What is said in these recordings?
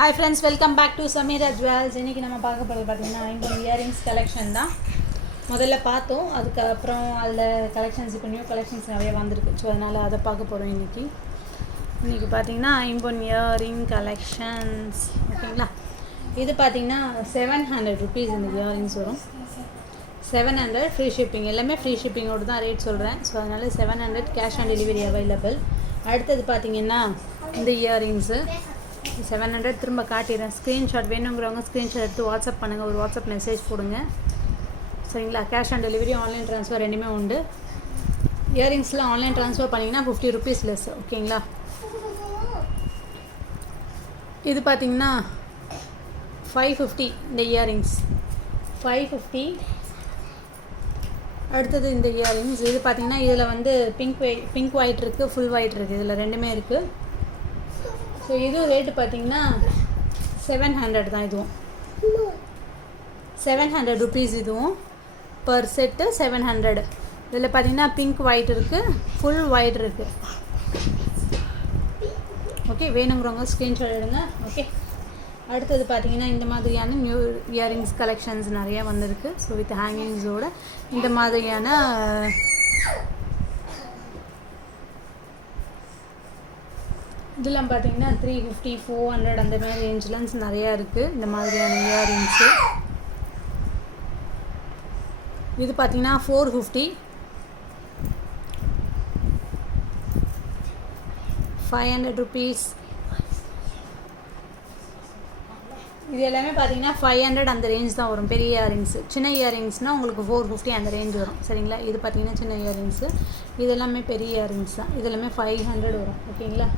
Hi friends, welcome back to Samira Jewels. இன்னைக்கு நம்ம பார்க்க போறது பாத்தீங்கன்னா இம்போன் இயரிங்ஸ் கலெக்ஷன் தான். முதல்ல பார்த்தோம், அதுக்கு அப்புறம் அதுல கலெக்ஷன்ஸ் இப்போ நியூ கலெக்ஷன்ஸ் நிறைய வந்திருக்கு. ஸோ அதனால அதை பார்க்க போறோம் இன்னைக்கு பார்த்தீங்கன்னா இம்போன் இயரிங் கலெக்ஷன்ஸ். ஓகேங்களா? இது பார்த்தீங்கன்னா 700 rupees இந்த இயரிங்ஸ் வரும். 700 ஃப்ரீ ஷிப்பிங், எல்லாமே ஃப்ரீ ஷிப்பிங்கோடு தான் ரேட் சொல்கிறேன். ஸோ அதனால 700 கேஷ் ஆன் டெலிவரி அவைலபிள். அடுத்தது பார்த்தீங்கன்னா இந்த இயரிங்ஸு 700 திரும்ப காட்டிடுறேன். ஸ்க்ரீன்ஷாட் வேணுங்கிறவங்க ஸ்க்ரீன்ஷாட் எடுத்து வாட்ஸ்அப் பண்ணுங்கள், ஒரு வாட்ஸ்அப் மெசேஜ் போடுங்க. சரிங்களா? Cash on delivery, online transfer ரெண்டுமே உண்டு. இயரிங்ஸில் ஆன்லைன் ட்ரான்ஸ்ஃபர் பண்ணிங்கன்னா 50 rupees லெஸ். ஓகேங்களா? இது பார்த்தீங்கன்னா 550 இந்த இயரிங்ஸ் 550. அடுத்தது இந்த இயரிங்ஸ் இது பார்த்தீங்கன்னா இதில் வந்து பிங்க் ஒயிட் இருக்குது, ஃபுல் ஒயிட் இருக்குது, இதில் ரெண்டுமே இருக்குது. ஸோ இதுவும் ரேட்டு பார்த்தீங்கன்னா 700 தான். இதுவும் 700 rupees. இதுவும் பர் செட்டு 700. இதில் பார்த்தீங்கன்னா பிங்க் ஒயிட் இருக்குது, ஃபுல் ஒயிட் இருக்குது. ஓகே, வேணுங்கிறவங்க ஸ்க்ரீன்ஷாட் எடுங்க. ஓகே, அடுத்தது பார்த்தீங்கன்னா இந்த மாதிரியான நியூ இயரிங்ஸ் கலெக்ஷன்ஸ் நிறையா வந்திருக்கு. ஸோ வித் ஹேங்கிங்ஸோட இந்த மாதிரியான இதெல்லாம் பார்த்தீங்கன்னா 350, 400 அந்த மாதிரி ரேஞ்ச்லன்ஸ் நிறையா இருக்குது. இந்த மாதிரியான இயரிங்ஸு இது பார்த்தீங்கன்னா 450, 500 rupees. இது எல்லாமே பார்த்தீங்கன்னா 500 அந்த ரேஞ்ச் தான் வரும். பெரிய இயரிங்ஸு. சின்ன இயரிங்ஸ்னால் உங்களுக்கு 450 அந்த ரேஞ்ச் வரும். சரிங்களா? இது பார்த்தீங்கன்னா சின்ன இயரிங்ஸு, இது எல்லாமே பெரிய இயரிங்ஸ் தான். இது எல்லாமே 500 வரும். ஓகேங்களா?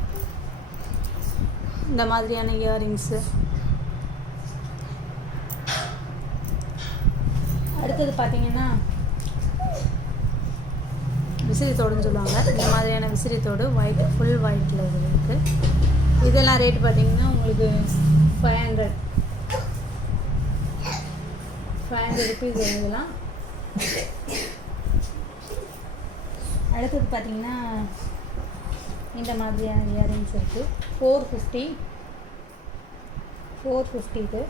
இந்த மாதிரியான இயரிங்ஸு. அடுத்தது பார்த்தீங்கன்னா விசிறித்தோடுன்னு சொல்லுவாங்க. இந்த மாதிரியான விசிறித்தோடு ஒயிட், ஃபுல் ஒயிட்டில் இது இருக்குது. இதெல்லாம் ரேட்டு பார்த்தீங்கன்னா உங்களுக்கு 500 rupees இதெல்லாம். அடுத்தது பார்த்தீங்கன்னா இந்த மாதிரியான இயரிங்ஸ் இருக்குது. 450 இது.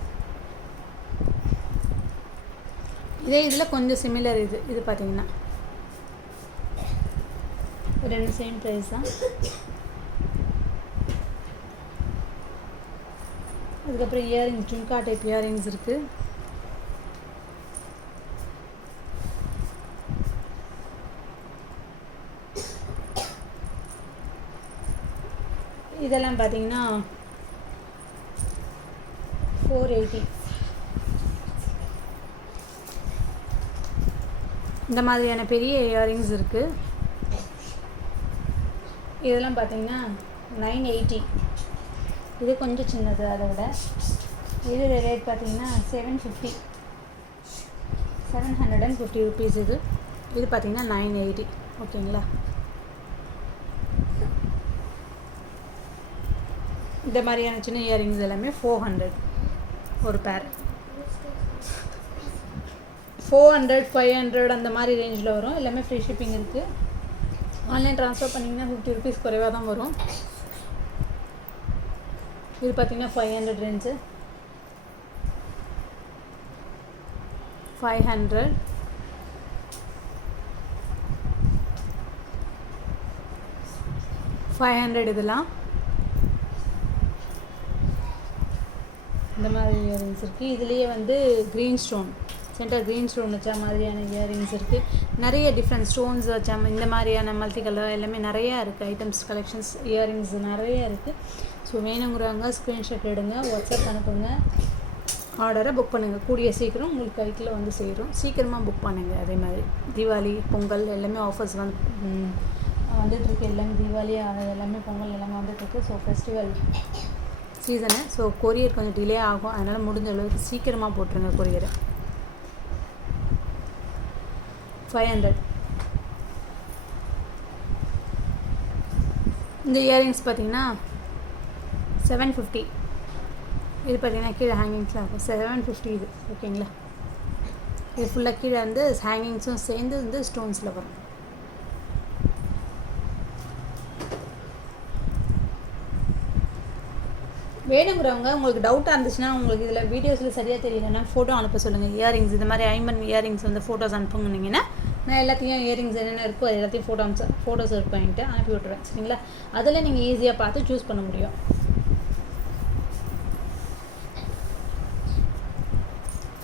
இதில் கொஞ்சம் சிமிலர். இது பார்த்தீங்கன்னா ரெண்டு சேம் ப்ரைஸ் தான். அதுக்கப்புறம் இயரிங் ஜும்கா டைப் இயரிங்ஸ் இருக்குது. இதெல்லாம் பார்த்தீங்கன்னா 480. இந்த மாதிரியான பெரிய இயரிங்ஸ் இருக்குது. இதெல்லாம் பார்த்தீங்கன்னா 980. இது கொஞ்சம் சின்னது அதை விட. இது ரேட் பார்த்தீங்கன்னா 750 rupees. இது பார்த்தீங்கன்னா 980. ஓகேங்களா? இந்த மாதிரியான சின்ன இயரிங்ஸ் எல்லாமே 400 ஒரு பேர். 400, 500 அந்த மாதிரி ரேஞ்சில் வரும். எல்லாமே ஃப்ரீ ஷிப்பிங் இருக்குது. ஆன்லைன் ட்ரான்ஸ்ஃபர் பண்ணிங்கன்னா 50 rupees குறைவாக தான் வரும். இது பார்த்தீங்கன்னா 500 ரேஞ்சு. 500 இதெல்லாம். இந்த மாதிரி இயரிங்ஸ் இருக்குது. இதுலேயே வந்து green stone, centre green stone வச்ச மாதிரியான இயரிங்ஸ் இருக்குது. நிறைய டிஃப்ரெண்ட் ஸ்டோன்ஸ் வச்ச இந்த மாதிரியான மல்டி கலர் எல்லாமே நிறையா இருக்குது. ஐட்டம்ஸ் கலெக்ஷன்ஸ் இயரிங்ஸ் நிறைய இருக்குது. ஸோ வேணுங்கிறவங்க ஸ்க்ரீன்ஷாட் எடுங்க, வாட்ஸ்அப் அனுப்புங்க, ஆர்டரை புக் பண்ணுங்கள். கூடிய சீக்கிரம் உங்களுக்கு கைக்கில் வந்து சேரும். சீக்கிரமாக புக் பண்ணுங்கள். அதே மாதிரி தீபாவளி, பொங்கல் எல்லாமே ஆஃபர்ஸ் வந்துட்டுருக்கு. எல்லாமே தீபாவளி எல்லாமே பொங்கல் எல்லாமே வந்துட்டுருக்கு. So festival season. So courier கொஞ்சம் டிலே ஆகும். அதனால் முடிஞ்ச அளவுக்கு சீக்கிரமாக போட்டுருங்க கொரியரை. 500. இந்த இயரிங்ஸ் பார்த்தீங்கன்னா 750. இது பார்த்தீங்கன்னா கீழே ஹேங்கிங்ஸ்லாம் இருக்கும். 750 இது. ஓகேங்களா? இது ஃபுல்லாக கீழே வந்து ஹேங்கிங்ஸும் சேர்ந்து வந்து ஸ்டோன்ஸில் வரும். வேணுங்கிறவங்க உங்களுக்கு டவுட்டாக இருந்துச்சுன்னா, உங்களுக்கு இதில் வீடியோஸில் சரியாக தெரியலன்னா ஃபோட்டோ அனுப்ப சொல்லுங்கள். இயரிங்ஸ் இந்த மாதிரி ஐம்பன் இயரிங்ஸ் வந்து ஃபோட்டோஸ் அனுப்புங்கன்னீங்கன்னா நான் எல்லாத்தையும் இயரிங்ஸ் என்னென்ன இருக்கோ அது எல்லாத்தையும் ஃபோட்டோஸ் பண்ணிட்டு அனுப்பி விட்ருவேன். சரிங்களா? அதில் நீங்கள் ஈஸியாக பார்த்து சூஸ் பண்ண முடியும்.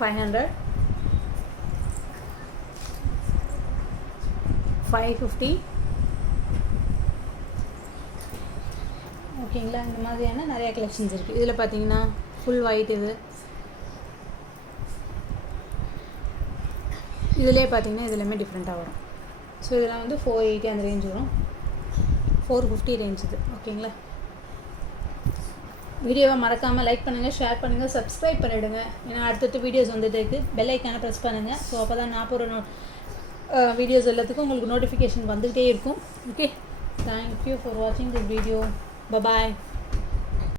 $500, $550. ஓகேங்களா? இந்த மாதிரியான நிறையா கலெக்ஷன்ஸ் இருக்குது. இதில் பார்த்தீங்கன்னா ஃபுல் ஒயிட் இதிலே பார்த்தீங்கன்னா இது எல்லாமே டிஃப்ரெண்ட்டாக வரும். ஸோ இதெல்லாம் வந்து 480 அந்த ரேஞ்ச் வரும். 450 ரேஞ்ச் இது. ஓகேங்களா? வீடியோவை மறக்காமல் லைக் பண்ணுங்கள், ஷேர் பண்ணுங்கள், சப்ஸ்கிரைப் பண்ணிவிடுங்க. ஏன்னா அடுத்தடுத்து வீடியோஸ் வந்துட்டு இருக்குது. பெல் ஐக்கானை ப்ரெஸ் பண்ணுங்கள். ஸோ அப்போ தான் நான் போகிற வீடியோஸ் எல்லாத்துக்கும் உங்களுக்கு நோட்டிஃபிகேஷன் வந்துகிட்டே இருக்கும். ஓகே, தேங்க்யூ ஃபார் வாட்சிங் திஸ் வீடியோ. Bye-bye.